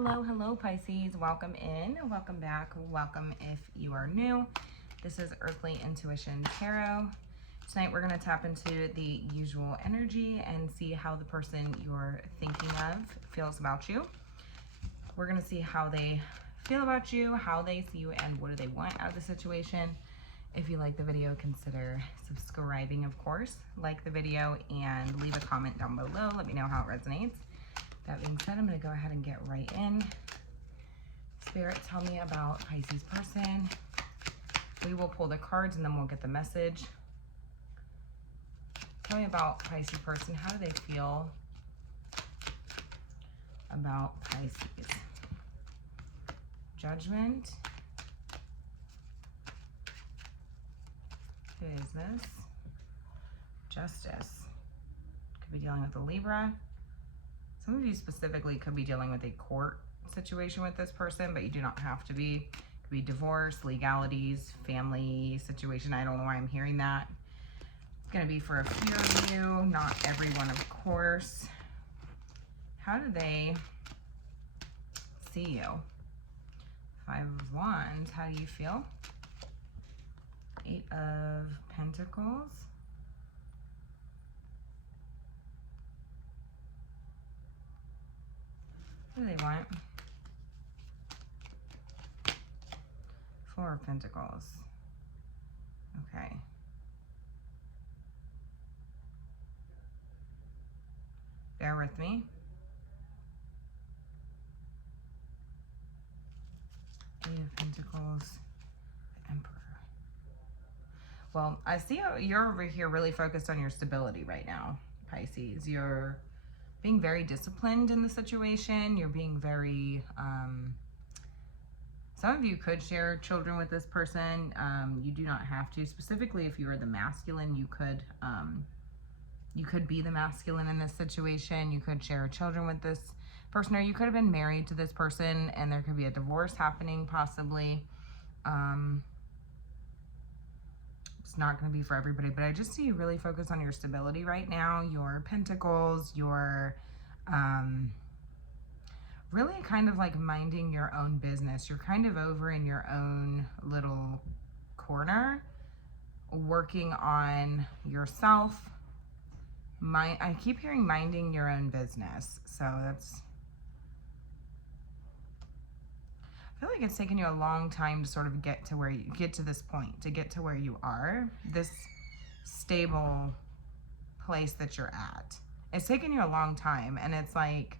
Hello, Pisces. Welcome in, welcome back, welcome if you are new. This is Earthly Intuition Tarot. Tonight we're going to tap into the usual energy and see how the person you're thinking of feels about you. We're going to see how they feel about you, how they see you, and what do they want out of the situation. If you like the video, consider subscribing, of course. Like the video and leave a comment down below. Let me know how it resonates. That being said, I'm going to go ahead and get right in. Spirit, tell me about Pisces person. We will pull the cards and then we'll get the message. Tell me about Pisces person. How do they feel about Pisces? Judgment. Who is this? Justice. Could be dealing with a Libra. Some of you specifically could be dealing with a court situation with this person, but you do not have to be. It could be divorce, legalities, family situation. I don't know why I'm hearing that. It's going to be for a few of you, not everyone, of course. How do they see you? 5 of Wands, how do you feel? 8 of Pentacles. What do they want? 4 of Pentacles. Okay. Bear with me. 8 of Pentacles. The Emperor. Well, I see you're over here really focused on your stability right now, Pisces. You're being very disciplined in the situation. You're being very, some of you could share children with this person. You do not have to. Specifically, if you are the masculine, you could be the masculine in this situation. You could share children with this person, or you could have been married to this person and there could be a divorce happening possibly. It's not going to be for everybody, but I just see you really focus on your stability right now, your pentacles, your really kind of like minding your own business. You're kind of over in your own little corner, working on yourself. I keep hearing minding your own business. So that's, I feel like it's taken you a long time to sort of get to where you get to this point, to get to where you are, this stable place that you're at. It's taken you a long time, and it's like,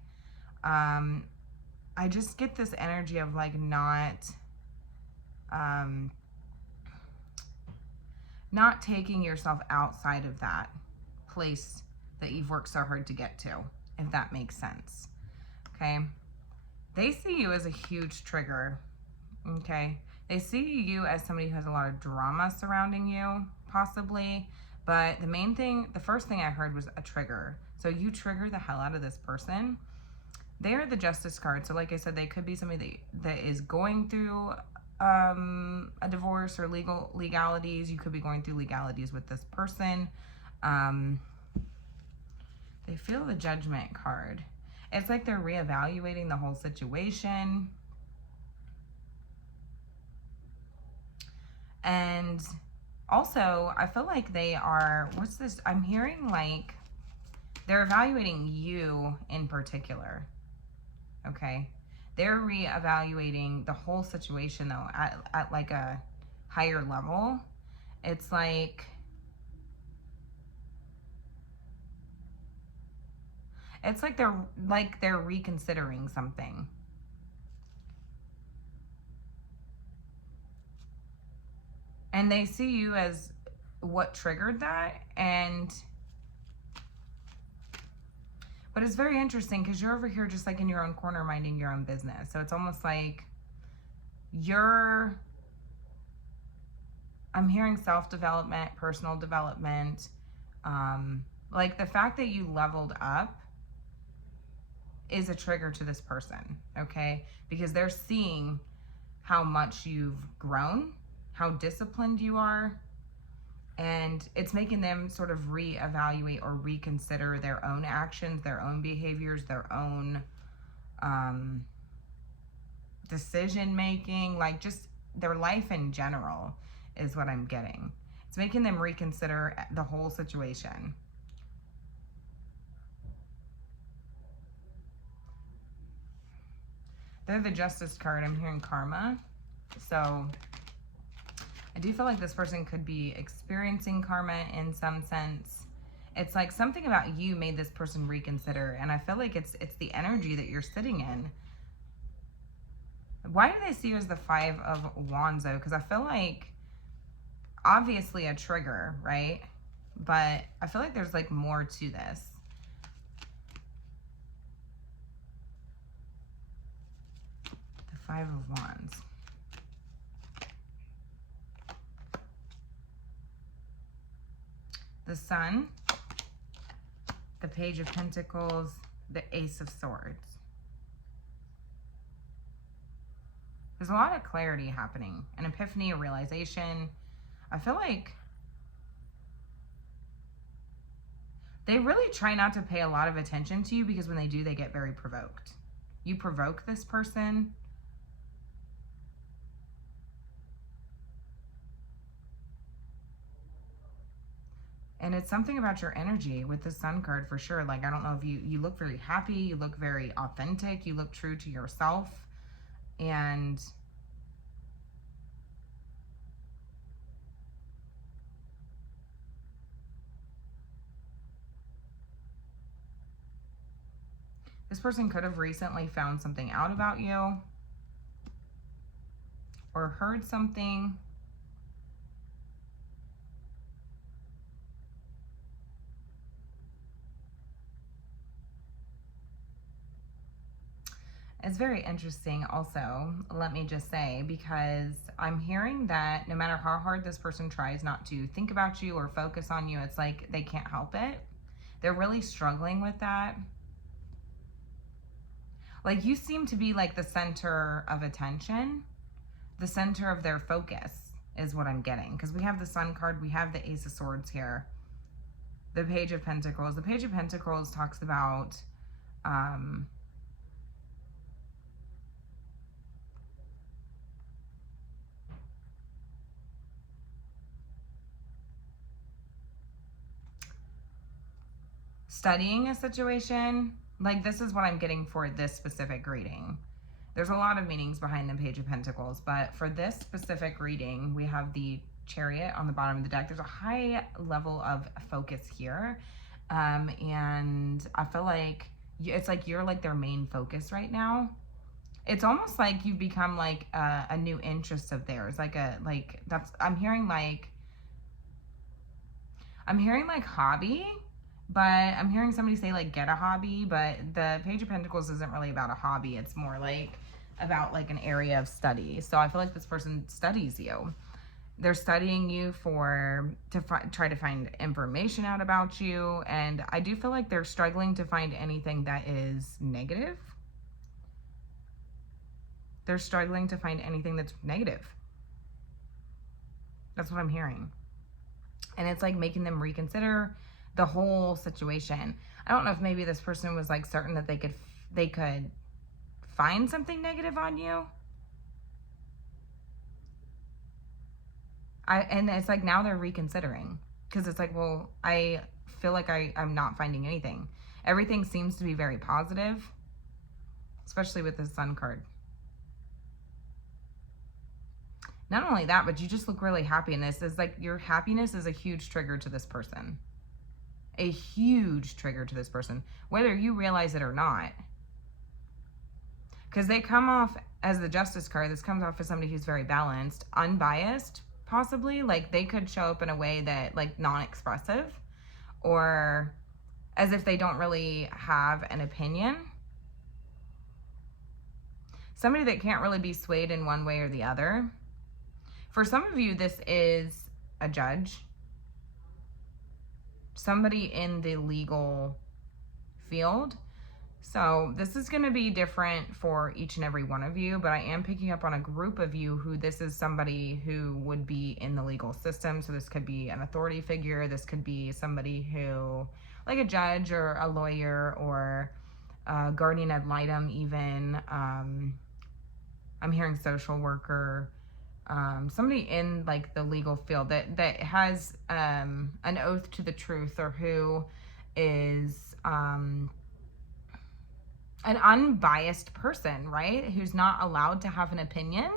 I just get this energy of like not taking yourself outside of that place that you've worked so hard to get to, if that makes sense. Okay. They see you as a huge trigger, okay? They see you as somebody who has a lot of drama surrounding you, possibly. But the first thing I heard was a trigger. So you trigger the hell out of this person. They are the Justice card. So like I said, they could be somebody that is going through a divorce or legalities. You could be going through legalities with this person. They feel the Judgment card. It's like they're reevaluating the whole situation. And also, I feel like they are, what's this? I'm hearing like they're evaluating you in particular. Okay. They're reevaluating the whole situation though at like a higher level. It's like, they're reconsidering something. And they see you as what triggered that. But it's very interesting because you're over here just like in your own corner minding your own business. So it's almost like I'm hearing self-development, personal development. Like the fact that you leveled up is a trigger to this person, okay? Because they're seeing how much you've grown, how disciplined you are, and it's making them sort of reevaluate or reconsider their own actions, their own behaviors, their own decision making, like just their life in general is what I'm getting. It's making them reconsider the whole situation. They're the Justice card. I'm hearing karma. So I do feel like this person could be experiencing karma in some sense. It's like something about you made this person reconsider, and I feel like it's the energy that you're sitting in. Why do they see you as the 5 of Wands, though? Because I feel like, obviously a trigger, right? But I feel like there's like more to this. The 5 of Wands. The Sun, the Page of Pentacles, the Ace of Swords. There's a lot of clarity happening, an epiphany, a realization. I feel like they really try not to pay a lot of attention to you, because when they do, they get very provoked. You provoke this person. And it's something about your energy with the Sun card for sure. Like, I don't know if you look very happy, you look very authentic, you look true to yourself. And this person could have recently found something out about you or heard something. It's very interesting also, let me just say, because I'm hearing that no matter how hard this person tries not to think about you or focus on you, it's like they can't help it. They're really struggling with that. Like, you seem to be like the center of attention, the center of their focus is what I'm getting. Because we have the Sun card, we have the Ace of Swords here, the Page of Pentacles. The Page of Pentacles talks about studying a situation. Like, this is what I'm getting for this specific reading. There's a lot of meanings behind the Page of Pentacles, but for this specific reading, we have the Chariot on the bottom of the deck. There's a high level of focus here. And I feel like it's like you're like their main focus right now. It's almost like you've become like a new interest of theirs. I'm hearing like hobby. But I'm hearing somebody say, like, get a hobby. But the Page of Pentacles isn't really about a hobby. It's more like about, like, an area of study. So I feel like this person studies you. They're studying you to try to find information out about you. And I do feel like they're struggling to find anything that is negative. They're struggling to find anything that's negative. That's what I'm hearing. And it's, like, making them reconsider the whole situation. I don't know if maybe this person was like certain that they could find something negative on you. And it's like now they're reconsidering, because it's like, well, I feel like I'm not finding anything. Everything seems to be very positive, especially with the Sun card. Not only that, but you just look really happy, and this is like, your happiness is a huge trigger to this person. A huge trigger to this person, whether you realize it or not. Because they come off as the Justice card. This comes off as somebody who's very balanced, unbiased, possibly. Like, they could show up in a way that, like, non-expressive, or as if they don't really have an opinion. Somebody that can't really be swayed in one way or the other. For some of you, this is a judge. Somebody in the legal field. So this is going to be different for each and every one of you, but I am picking up on a group of you who this is somebody who would be in the legal system. So this could be an authority figure. This could be somebody who, like a judge or a lawyer or a guardian ad litem even. I'm hearing social worker, somebody in like the legal field that has an oath to the truth, or who is an unbiased person, right? Who's not allowed to have an opinion.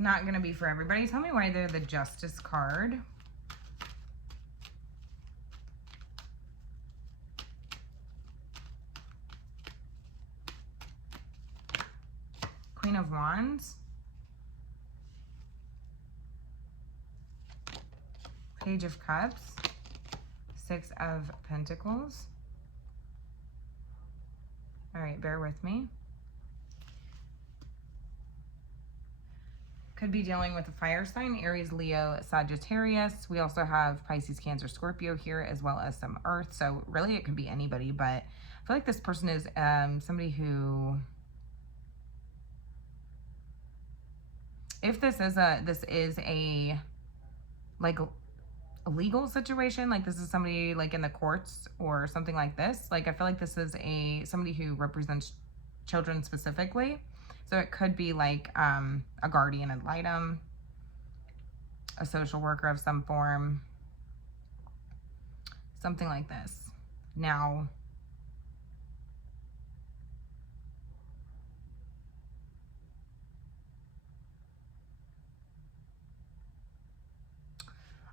Not going to be for everybody. Tell me why they're the Justice card. Queen of Wands. Page of Cups. Six of Pentacles. All right, bear with me. Could be dealing with a fire sign, Aries, Leo, Sagittarius. We also have Pisces, Cancer, Scorpio here, as well as some Earth. So really it could be anybody, but I feel like this person is somebody who, if this is a like a legal situation, like this is somebody like in the courts or something like this, like I feel like this is somebody who represents children specifically. So it could be like a guardian ad litem, a social worker of some form, something like this. Now,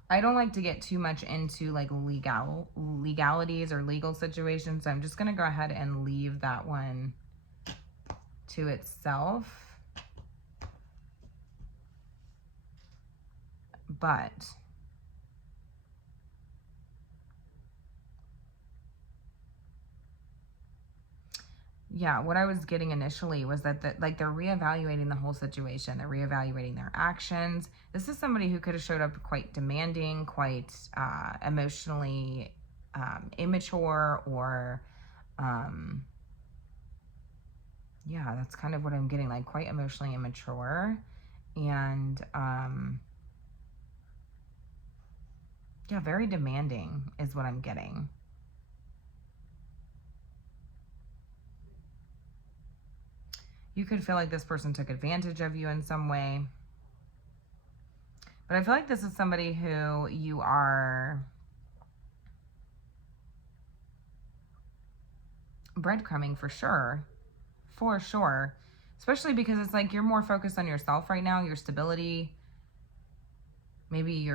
I don't like to get too much into like legalities or legal situations. So I'm just going to go ahead and leave that one to itself. But yeah, what I was getting initially was that like they're reevaluating the whole situation. They're reevaluating their actions. This is somebody who could have showed up quite demanding, quite emotionally immature, or yeah, that's kind of what I'm getting, like quite emotionally immature. And yeah, very demanding is what I'm getting. You could feel like this person took advantage of you in some way. But I feel like this is somebody who you are breadcrumbing for sure. For sure. Especially because it's like you're more focused on yourself right now, your stability. Maybe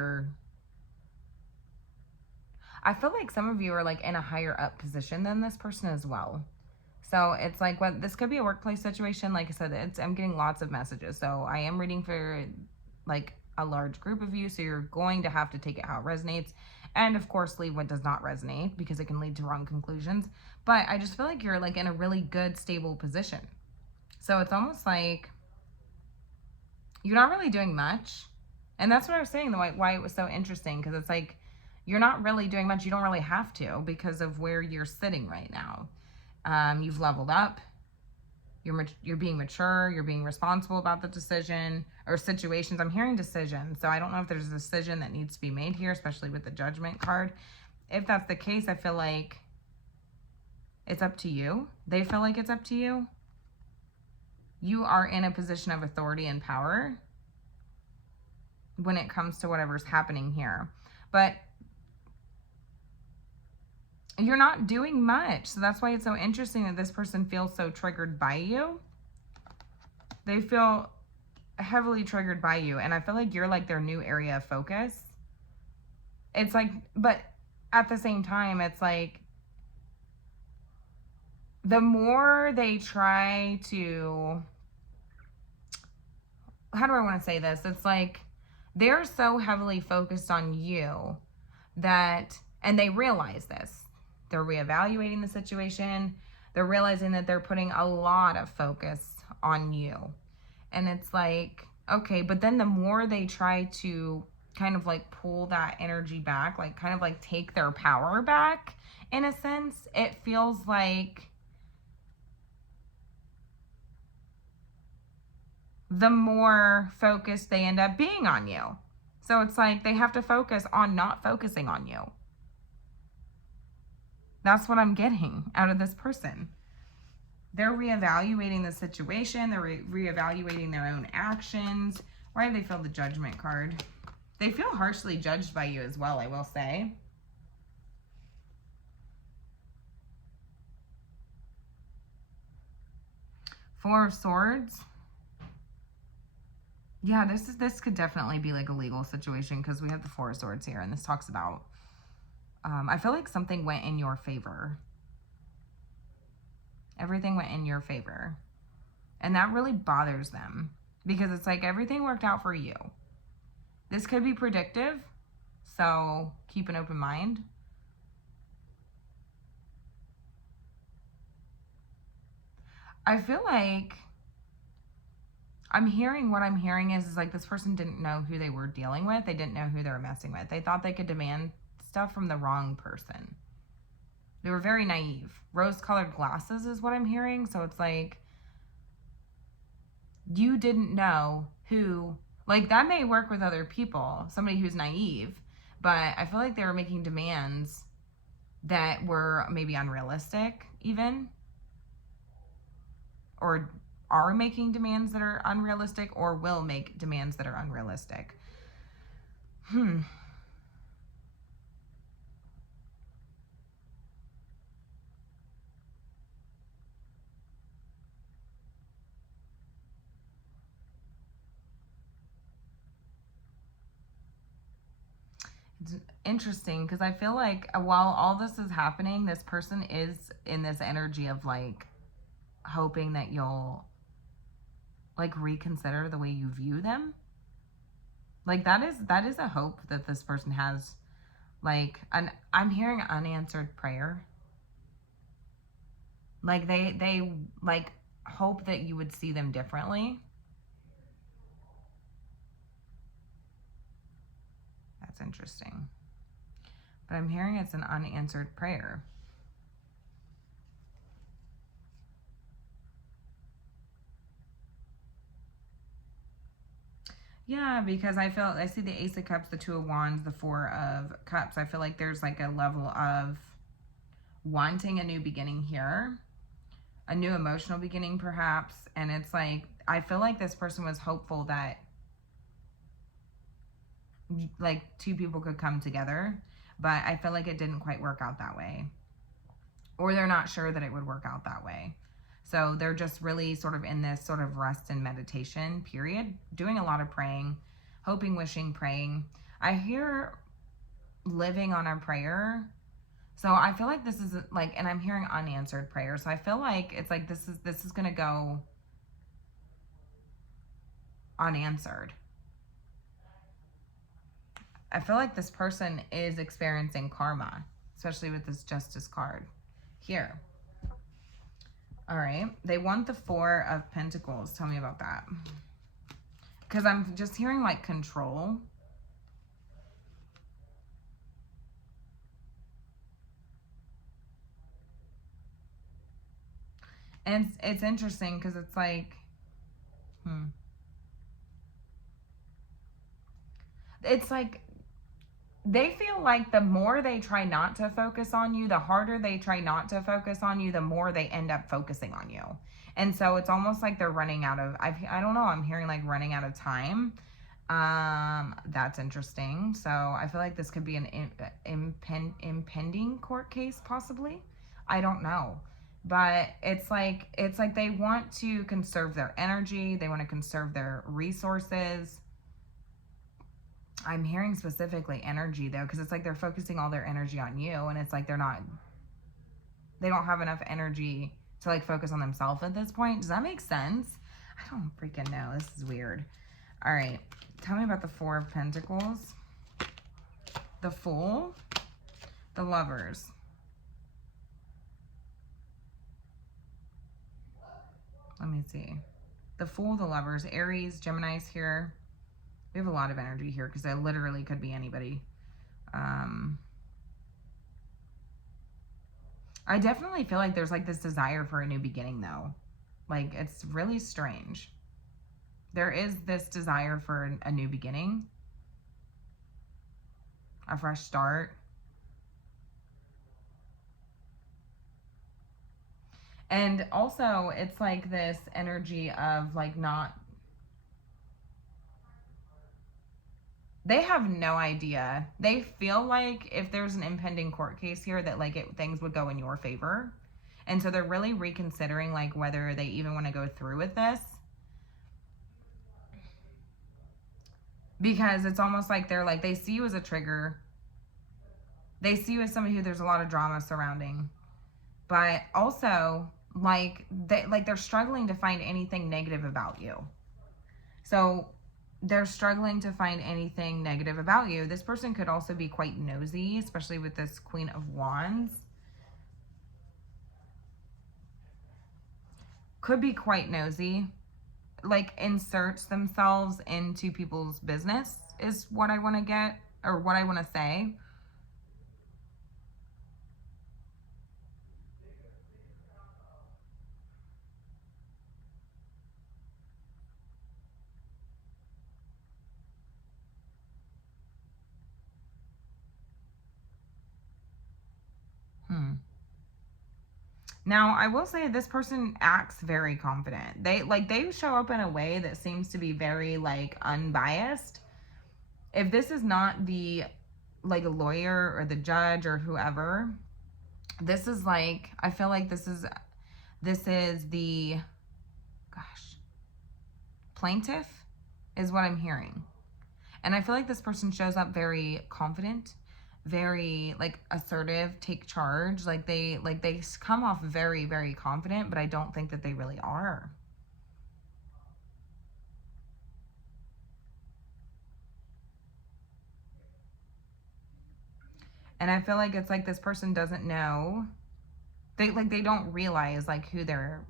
I feel like some of you are like in a higher up position than this person as well. So it's like, this could be a workplace situation. Like I said, I'm getting lots of messages. So I am reading for like a large group of you. So you're going to have to take it how it resonates. And of course, leave what does not resonate, because it can lead to wrong conclusions. But I just feel like you're like in a really good, stable position. So it's almost like you're not really doing much. And that's what I was saying, why it was so interesting, because it's like you're not really doing much. You don't really have to, because of where you're sitting right now. You've leveled up. You're being mature. You're being responsible about the decision or situations. I'm hearing decision. So I don't know if there's a decision that needs to be made here, especially with the Judgment card. If that's the case, I feel like it's up to you. They feel like it's up to you. You are in a position of authority and power when it comes to whatever's happening here. But you're not doing much. So that's why it's so interesting that this person feels so triggered by you. They feel heavily triggered by you. And I feel like you're like their new area of focus. It's like, but at the same time, it's like the more they try to, how do I want to say this? It's like they're so heavily focused on you that, and they realize this. They're reevaluating the situation. They're realizing that they're putting a lot of focus on you. And it's like, okay, but then the more they try to kind of like pull that energy back, like kind of like take their power back in a sense, it feels like the more focused they end up being on you. So it's like they have to focus on not focusing on you. That's what I'm getting out of this person. They're reevaluating the situation. They're reevaluating their own actions. Why do they feel the Judgment card? They feel harshly judged by you as well, I will say. Four of Swords. Yeah, this could definitely be like a legal situation because we have the Four of Swords here, and this talks about, I feel like something went in your favor. Everything went in your favor. And that really bothers them because it's like everything worked out for you. This could be predictive, so keep an open mind. I feel like what I'm hearing is like this person didn't know who they were dealing with. They didn't know who they were messing with. They thought they could demand stuff from the wrong person. They were very naive. Rose-colored glasses is what I'm hearing. So it's like you didn't know who, like that may work with other people, somebody who's naive, but I feel like they were making demands that were maybe unrealistic even, or are making demands that are unrealistic, or will make demands that are unrealistic. It's interesting because I feel like while all this is happening, this person is in this energy of like hoping that you'll like reconsider the way you view them. Like that is a hope that this person has. Like, I'm hearing unanswered prayer. Like they like hope that you would see them differently. That's interesting. But I'm hearing it's an unanswered prayer. Yeah, because I see the Ace of Cups, the Two of Wands, the Four of Cups. I feel like there's like a level of wanting a new beginning here, a new emotional beginning perhaps. And it's like, I feel like this person was hopeful that like two people could come together, but I feel like it didn't quite work out that way. Or they're not sure that it would work out that way. So they're just really sort of in this sort of rest and meditation period, doing a lot of praying, hoping, wishing, praying. I hear living on a prayer. So I feel like this is like, and I'm hearing unanswered prayer. So I feel like it's like this is going to go unanswered. I feel like this person is experiencing karma, especially with this Justice card here. All right. They want the Four of Pentacles. Tell me about that. Because I'm just hearing like control. And it's interesting because it's like, it's like they feel like the more they try not to focus on you, the harder they try not to focus on you, the more they end up focusing on you. And so it's almost like they're running out of, I don't know, I'm hearing like running out of time. That's interesting. So I feel like this could be an impending court case possibly. I don't know. But it's like they want to conserve their energy. They want to conserve their resources. I'm hearing specifically energy though, because it's like they're focusing all their energy on you, and it's like they don't have enough energy to like focus on themselves at this point. Does that make sense? I don't freaking know. This is weird. All right. Tell me about the Four of Pentacles, the Fool, the Lovers. Let me see. The Fool, the Lovers, Aries, Gemini's here. We have a lot of energy here because I literally could be anybody. I definitely feel like there's like this desire for a new beginning though. Like it's really strange. There is this desire for a new beginning, a fresh start. And also, it's like this energy of like not, they have no idea. They feel like if there's an impending court case here that like things would go in your favor. And so they're really reconsidering like whether they even want to go through with this. Because it's almost like they're like, they see you as a trigger. They see you as somebody who there's a lot of drama surrounding. But also, like they're struggling to find anything negative about you. So they're struggling to find anything negative about you. This person could also be quite nosy, especially with this Queen of Wands. Could be quite nosy. Like inserts themselves into people's business is what I want to get, or what I want to say. Now, I will say this person acts very confident. They show up in a way that seems to be very like unbiased. If this is not the like a lawyer or the judge or whoever, this is like, I feel like this is the, gosh, plaintiff is what I'm hearing. And I feel like this person shows up very confident, very like assertive, take charge. Like they come off very, very confident, but I don't think that they really are. And I feel like it's like this person doesn't know. They don't realize like who they're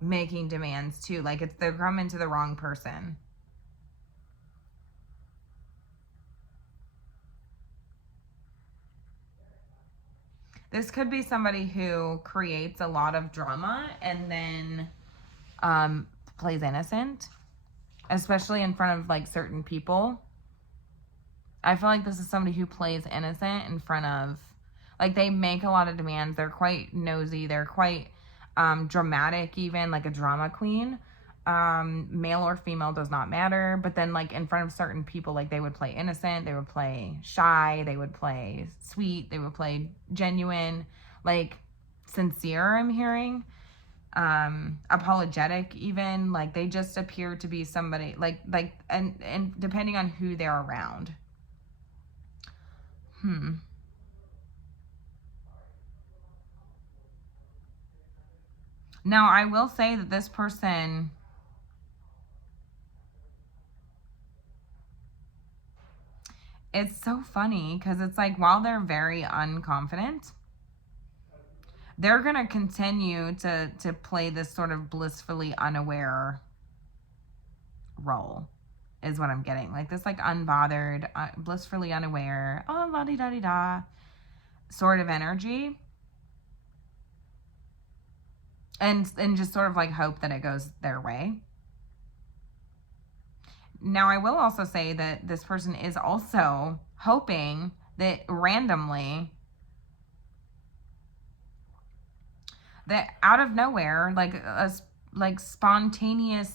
making demands to. Like they're coming to the wrong person. This could be somebody who creates a lot of drama and then plays innocent, especially in front of like certain people. I feel like this is somebody who plays innocent in front of, like they make a lot of demands. They're quite nosy. They're quite dramatic, even like a drama queen. Male or female does not matter. But then like in front of certain people, like they would play innocent, they would play shy, they would play sweet, they would play genuine, like sincere, I'm hearing. Apologetic even. Like they just appear to be somebody like and depending on who they're around. Now, I will say that this person, it's so funny because it's like while they're very unconfident, they're going to continue to play this sort of blissfully unaware role is what I'm getting. Like this like unbothered, blissfully unaware, oh, la-di-da-di-da sort of energy. And just sort of like hope that it goes their way. Now, I will also say that this person is also hoping that randomly, that out of nowhere, like spontaneous,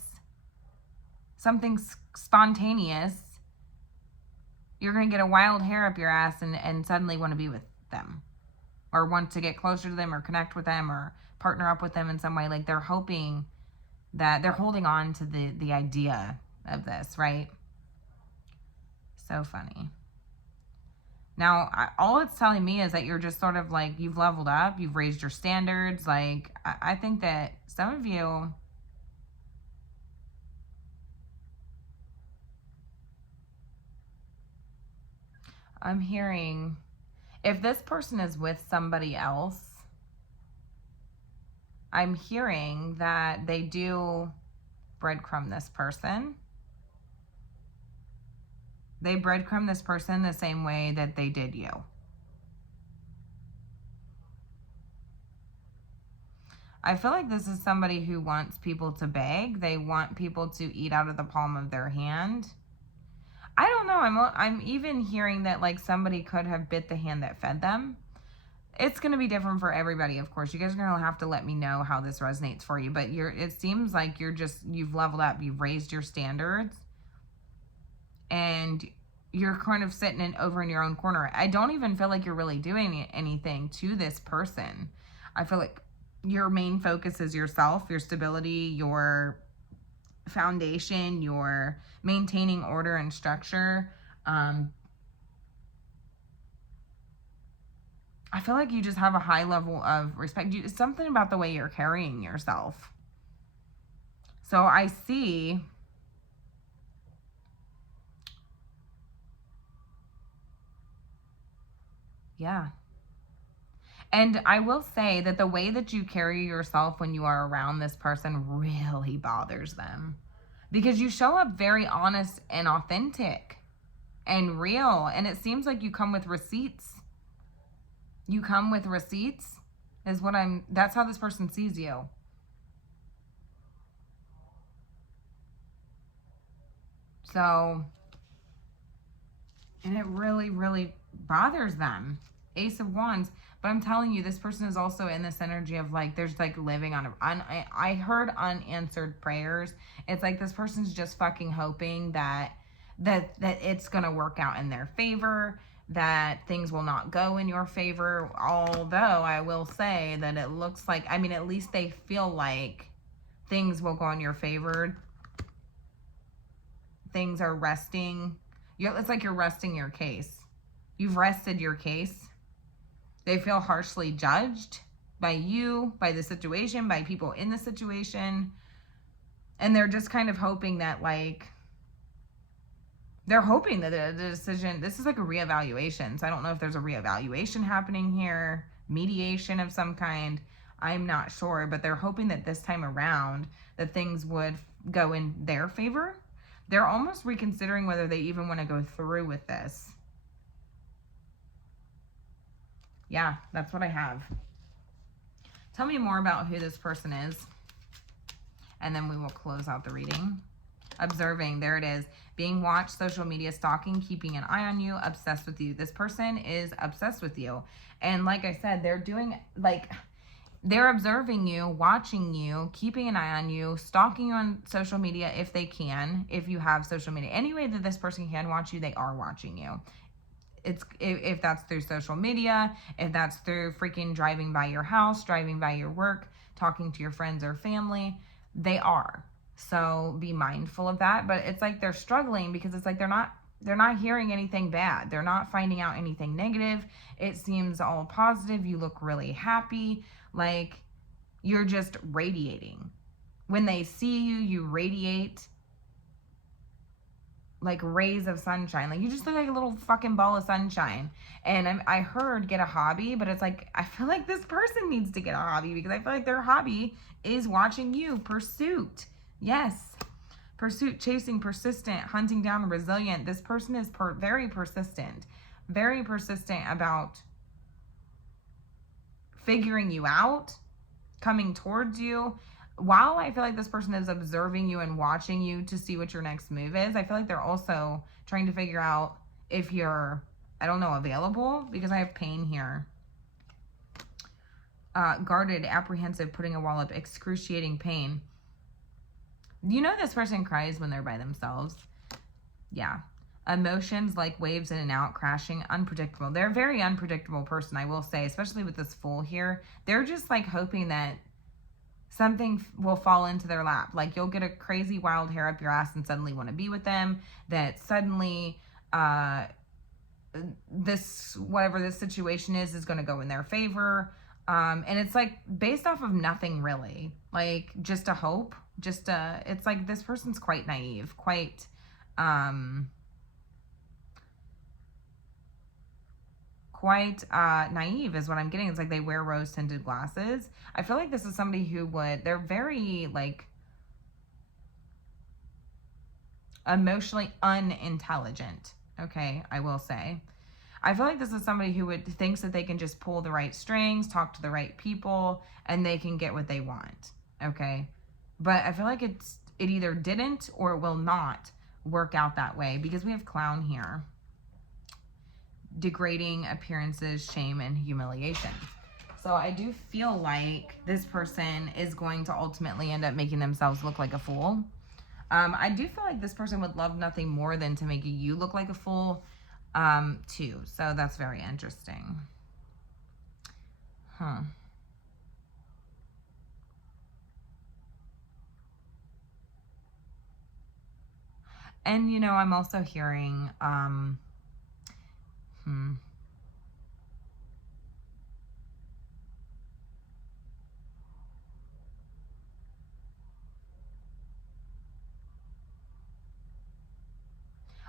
something spontaneous, you're going to get a wild hair up your ass and suddenly want to be with them or want to get closer to them or connect with them or partner up with them in some way. Like they're hoping that they're holding on to the idea of this, right? So funny. Now, all it's telling me is that you're just sort of like, you've leveled up, you've raised your standards. Like, I think that some of you, I'm hearing, if this person is with somebody else, I'm hearing that they do breadcrumb this person. They breadcrumb this person the same way that they did you. I feel like this is somebody who wants people to beg. They want people to eat out of the palm of their hand. I don't know. I'm even hearing that like somebody could have bit the hand that fed them. it's going to be different for everybody, of course. You guys are going to have to let me know how this resonates for you. But it seems like you've leveled up. You've raised your standards. And you're kind of sitting over in your own corner. I don't even feel like you're really doing anything to this person. I feel like your main focus is yourself, your stability, your foundation, your maintaining order and structure. I feel like you just have a high level of respect. It's something about the way you're carrying yourself. So I see yeah. And I will say that the way that you carry yourself when you are around this person really bothers them. Because you show up very honest and authentic and real. And it seems like you come with receipts. You come with receipts is that's how this person sees you. So, and it really, really bothers them. Ace of Wands. But I'm telling you, this person is also in this energy of like, there's like living on I heard unanswered prayers. It's like this person's just fucking hoping that it's going to work out in their favor, that things will not go in your favor. Although I will say that it looks like, I mean, at least they feel like things will go in your favor. Things are resting. It's like you're resting your case. You've rested your case. They feel harshly judged by you, by the situation, by people in the situation. And they're just kind of hoping that, like, they're hoping that the decision, this is like a reevaluation. So I don't know if there's a reevaluation happening here, mediation of some kind. I'm not sure, but they're hoping that this time around that things would go in their favor. They're almost reconsidering whether they even want to go through with this. Yeah, that's what I have. Tell me more about who this person is. And then we will close out the reading. Observing, there it is. Being watched, social media stalking, keeping an eye on you, obsessed with you. This person is obsessed with you. And like I said, they're observing you, watching you, keeping an eye on you, stalking you on social media if they can, if you have social media. Any way that this person can watch you, they are watching you. If that's through social media, if that's through freaking driving by your house, driving by your work, talking to your friends or family, they are. So be mindful of that. But it's like they're struggling because it's like they're not hearing anything bad. They're not finding out anything negative. It seems all positive. You look really happy. Like you're just radiating. When they see you, you radiate like rays of sunshine. Like you just look like a little fucking ball of sunshine. And I heard get a hobby, but it's like, I feel like this person needs to get a hobby because I feel like their hobby is watching you. Pursuit. Yes. Pursuit, chasing, persistent, hunting down, resilient. This person is very persistent about figuring you out, coming towards you. While I feel like this person is observing you and watching you to see what your next move is, I feel like they're also trying to figure out if you're, I don't know, available, because I have pain here. Guarded, apprehensive, putting a wall up, excruciating pain. You know this person cries when they're by themselves. Yeah. Emotions like waves in and out, crashing, unpredictable. They're a very unpredictable person, I will say, especially with this Fool here. They're just like hoping that something will fall into their lap. Like you'll get a crazy wild hair up your ass and suddenly want to be with them. That suddenly whatever this situation is going to go in their favor. And it's like based off of nothing really. Like just a hope. It's like this person's quite naive. Quite naive is what I'm getting. It's like they wear rose tinted glasses. I feel like this is somebody who they're very like emotionally unintelligent. Okay, I will say. I feel like this is somebody who thinks that they can just pull the right strings, talk to the right people, and they can get what they want. Okay, but I feel like it either didn't or it will not work out that way because we have Clown here. degrading appearances, shame, and humiliation. So I do feel like this person is going to ultimately end up making themselves look like a fool. I do feel like this person would love nothing more than to make you look like a fool, too. So that's very interesting. Huh. And, you know, I'm also hearing,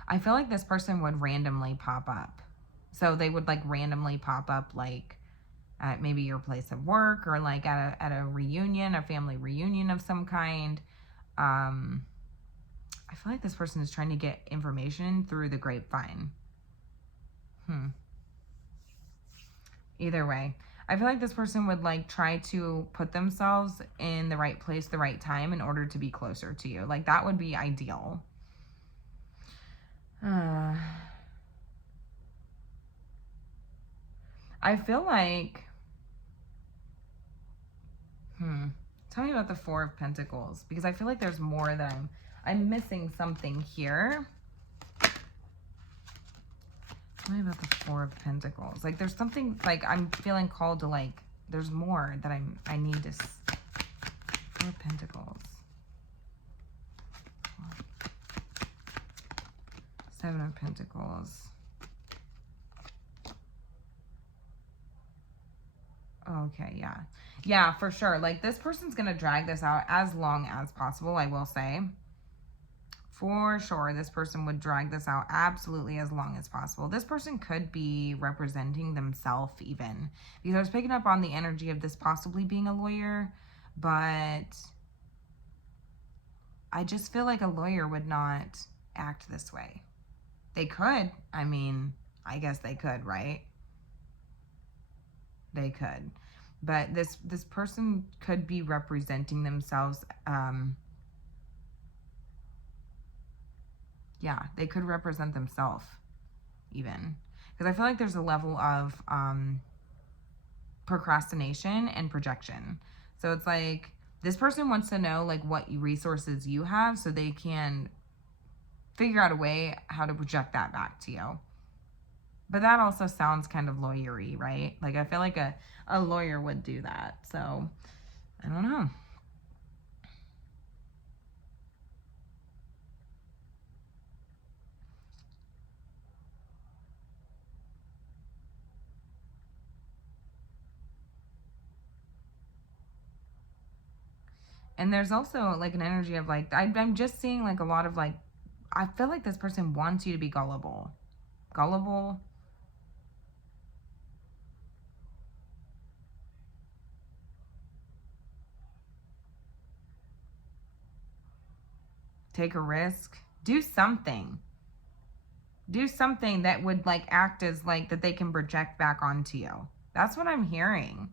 I feel like this person would randomly pop up. So they would like randomly pop up like at maybe your place of work or like at a reunion, a family reunion of some kind. I feel like this person is trying to get information through the grapevine. Either way, I feel like this person would like try to put themselves in the right place, the right time in order to be closer to you. Like that would be ideal. I feel like, tell me about the Four of Pentacles, because I feel like there's more that I'm missing something here. Tell me about the Four of Pentacles. Like there's something, like I'm feeling called to like, there's more that I need to, Four of Pentacles. Seven of Pentacles. Okay, yeah. Yeah, for sure. Like, this person's going to drag this out as long as possible, I will say. For sure, this person would drag this out absolutely as long as possible. This person could be representing themselves even. Because I was picking up on the energy of this possibly being a lawyer, but I just feel like a lawyer would not act this way. They could. I mean, I guess they could, right? They could. But this person could be representing themselves. Yeah, they could represent themselves even. Because I feel like there's a level of procrastination and projection. So it's like this person wants to know like what resources you have so they can figure out a way how to project that back to you. But that also sounds kind of lawyery, right? Like I feel like a lawyer would do that. So I don't know. And there's also like an energy of like, I'm just seeing like a lot of like, I feel like this person wants you to be gullible. Gullible. Take a risk. Do something. Do something that would like act as like that they can project back onto you. That's what I'm hearing.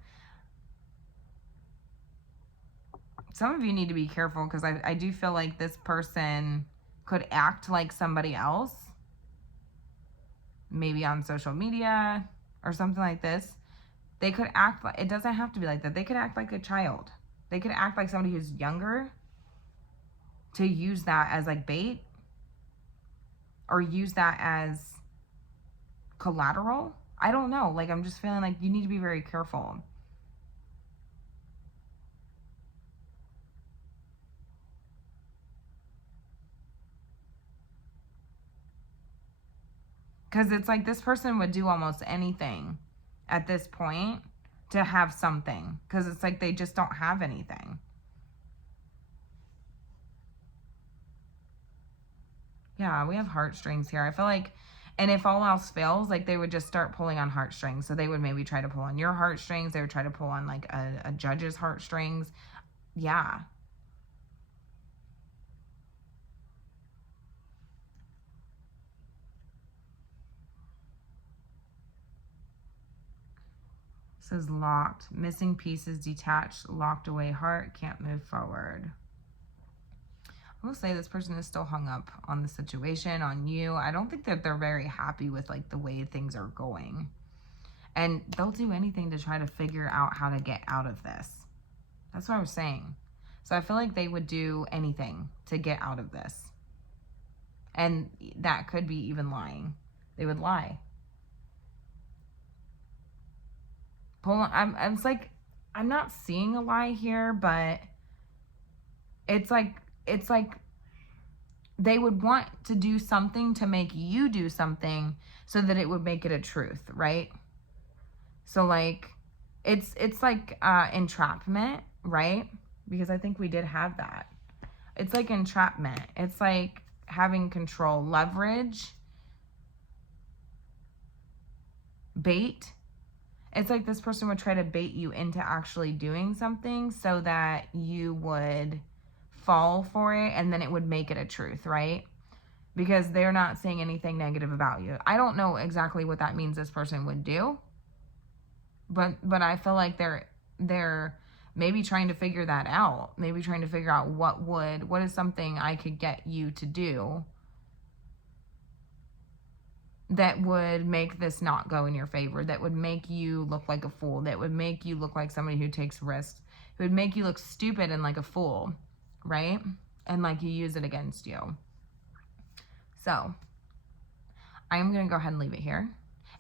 Some of you need to be careful because I do feel like this person could act like somebody else, maybe on social media or something like this. They could act like, it doesn't have to be like that. They could act like a child. They could act like somebody who's younger to use that as like bait or use that as collateral. I don't know. Like, I'm just feeling like you need to be very careful. Because it's like this person would do almost anything at this point to have something. Because it's like they just don't have anything. Yeah, we have heartstrings here. I feel like, and if all else fails, like they would just start pulling on heartstrings. So they would maybe try to pull on your heartstrings. They would try to pull on like a judge's heartstrings. Yeah. Says locked, missing pieces, detached, locked away heart, can't move forward. I will say this person is still hung up on the situation, on you. I don't think that they're very happy with like the way things are going. And they'll do anything to try to figure out how to get out of this. That's what I was saying. So I feel like they would do anything to get out of this. And that could be even lying. They would lie. I'm not seeing a lie here, but it's like they would want to do something to make you do something so that it would make it a truth, right? So like it's like entrapment, right? Because I think we did have that. It's like entrapment. It's like having control, leverage, bait. It's like this person would try to bait you into actually doing something so that you would fall for it, and then it would make it a truth, right? Because they're not saying anything negative about you. I don't know exactly what that means this person would do, but I feel like they're maybe trying to figure that out. Maybe trying to figure out what is something I could get you to do that would make this not go in your favor, that would make you look like a fool, that would make you look like somebody who takes risks, it would make you look stupid and like a fool, right? And like you use it against you. So I'm going to go ahead and leave it here.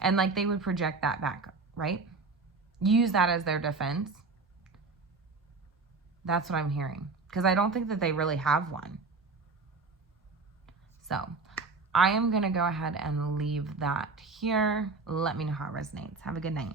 And like they would project that back, right? Use that as their defense. That's what I'm hearing. Because I don't think that they really have one. So I am going to go ahead and leave that here. Let me know how it resonates. Have a good night.